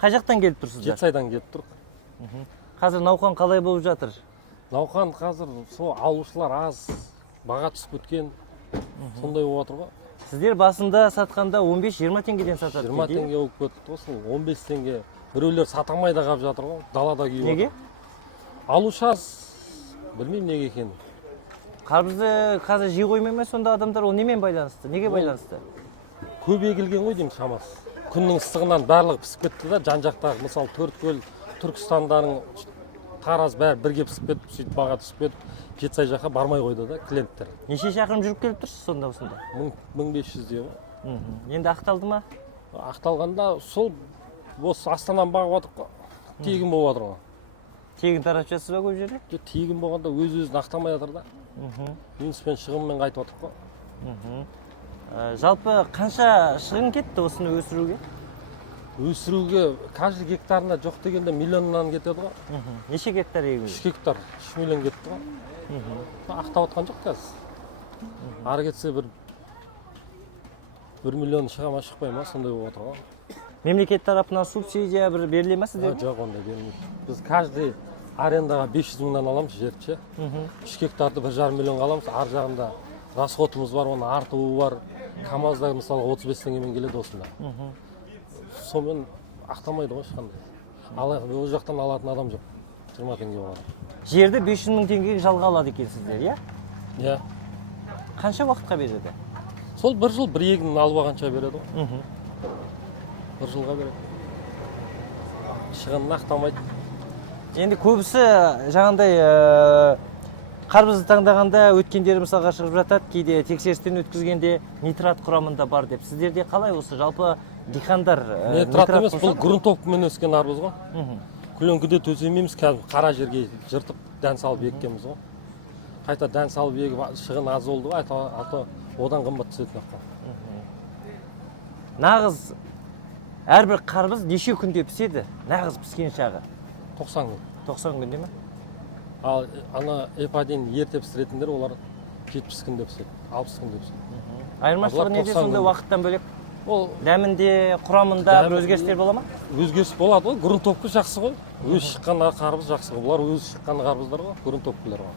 Қай жақтан келіп тұрсыздар? Жетісайдан келіп тұр. Қазір науқан қалай болып жатыр? Науқан қазір сол алушылар аз, баға түсіп кеткен. Сондай болып отыр ғой. Сіздер басында сатқанда 15-20 теңгеден сатады. 20 теңге болып кетті ғой, 15 теңге. Біреулер сатамай да қалып жатыр ғой, далада күйіп отыр. Неге? Алушы аз, білмеймін неге екенін. Қарбызды қазір жей қоймай ма сонда адамдар, ол немен байланысты? Неге байланысты? Көп егілген ғой деймін шамасы. Күннің ыстығынан барлығы пісіп кетті да, жан-жақтағы мысалы Төрткөл, Түркістандарың, Тараз бәрі бірге пісіп кетіп, сөйтіп баға түсіп кетіп, Жетісай жаққа бармай қойды да клиенттер. Неше шақырым жүріп келіп тұрсыз сонда осында? 1500 ғой. Енді ақталды ма? Ақталғанда сол осы Астанадан бағып отырып қой, тегін болып жатыр ғой. Тегін таратып жатсыз ба көп жерде? Тегін болғанда өз-өзін ақтамай жатыр да. Минуспен шығынмен қайтып отырып қой. Жалпы қанша шығын кетті осыны өсіруге? Өсіруге каждый гектарына жоқ дегенде миллионнан кетеді ғой. Неше гектар егілді? 3 гектар 3 миллион кетті ғой. Ақтап отқан жоқ қазір. Ары кетсе бір миллион шыға ма шықпай ма сондай болып отыр ғой. Мемлекет тарапынан субсидия бір беріле ма сіздерге? Жоқ, ондай бермейді. Біз каждый арендаға 500 мыңнан аламыз жерді. 3 гектарды 1,5 миллионға аламыз. Ар жағында расходымыз бар, оның артуы бар. КамАЗда мысалы 35 теңгемен келеді осында. Сонымен ақтамайды ғой ешқандай. Ол жақтан алатын адам жоқ. 20 теңге болады. Жерді 500 мың теңгеге жалға алады екенсіздер, иә? Иә. Қанша уақытқа береді? Сол бір жыл бір егін алып алғанша береді ғой. Бір жылға береді. Шығынын ақтамайды. Енді көбісі жаңағындай қарбызды таңдағанда өткендері мысалға шығып жатады, кейде тексерістен өткізгенде нитрат құрамында бар деп. Сіздерде қалай осы жалпы диқандар нитрат емес, бұл грунтовкамен өскен арбыз ғой. Көлеңкеде төсемейміз, қазір қара жерге жыртып дән салып еккенбіз ғой. Қайта дән салып егіп шығын аз болды ғой, аты одан қымбат түсетін ақ. Нағыз әрбір қарбыз неше күнде піседі? Нағыз піскен шағы? 90 күн. 90 күнде ме? Ал ана эпаден ерте пісіретіндер олар 70 күнде піседі, 60 күнде піседі. Айырмашылығы неде сонда уақыттан бөлек? Ол дәмінде, құрамында бір өзгерістер бола ма? Өзгеріс болады ғой, грунтовка жақсы ғой. Өз шыққан қарбыз жақсы ғой. Бұлар өз шыққан қарбыздар ғой, грунтовкалар ғой.